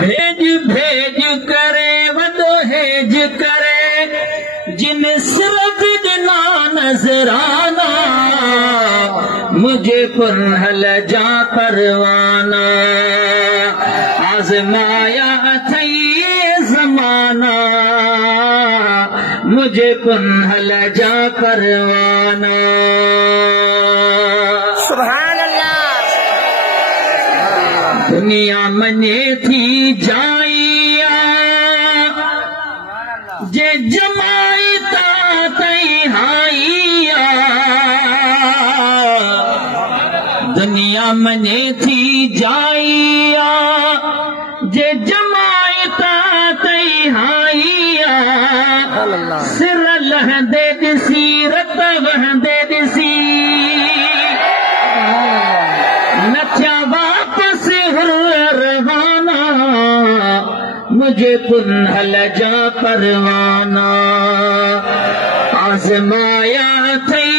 भेज भेज करे वॾो हेज करे जिन सिरत ॾिना नज़राना मुझे पुनहल जा परवाना आज़माया अथई ज़माना मुझे पुनहल जा परवाना। सुभान अल्लाह। दुनिया मने थी जाइया जे जमाई ता तई हाइया दुनिया मने थी जाइया जे जमाई ता तई हाइया सिर लहंदे ॾिसी रत वहंदे ॾिसी न थिया वापसि रवाना मुझे पुनहल जा परवाना आज़माया थई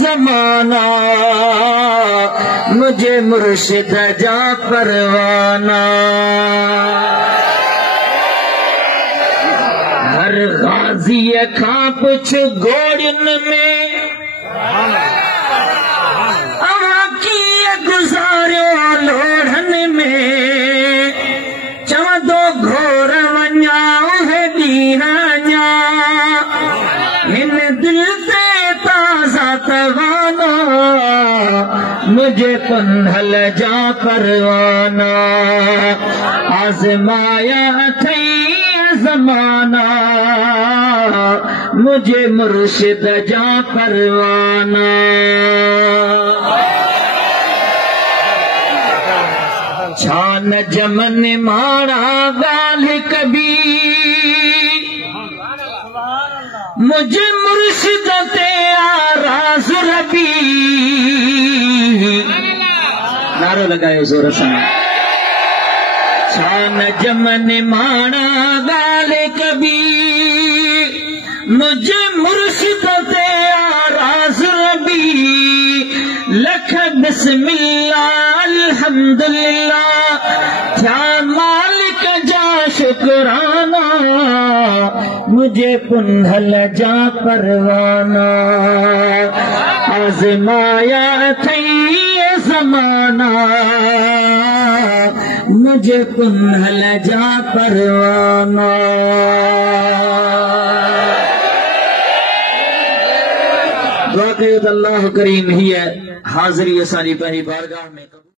ज़माना मुझे मुर्शिद जा परवाना। हर गाज़ीअ खां पुछ गोड़ियुनि में अवां कीअं गुज़ारियो लोढ़नि में चवंदो घोर वञा उहे ॾींहं हिन दिल ते ताज़ा तवाना मुझे पुनहल जा परवाना आज़माया अथई ज़माना मुझे मुर्शिद जा परवाना। छान जमन मारा ॻाल्हि कबी मुझे मुर्शिद ते आराज़ रबी नारो लगायो ज़ोर सां। छान जमन मारा ॻाल्हि कबी मुझे मुर्शिद ते आराज़ रबी लख बिस्मिल्लाह अल्हम्दुलिल्लाह थिया मालिक जा शुक्राना मुझे पुनहल जा परवाना आज़माया थई ज़माना मुझे पुनहल जा परवाना। दुआ कयो त अल्लाह करीम हीअ हाज़िरी असांजी पंहिंजी बारगाह में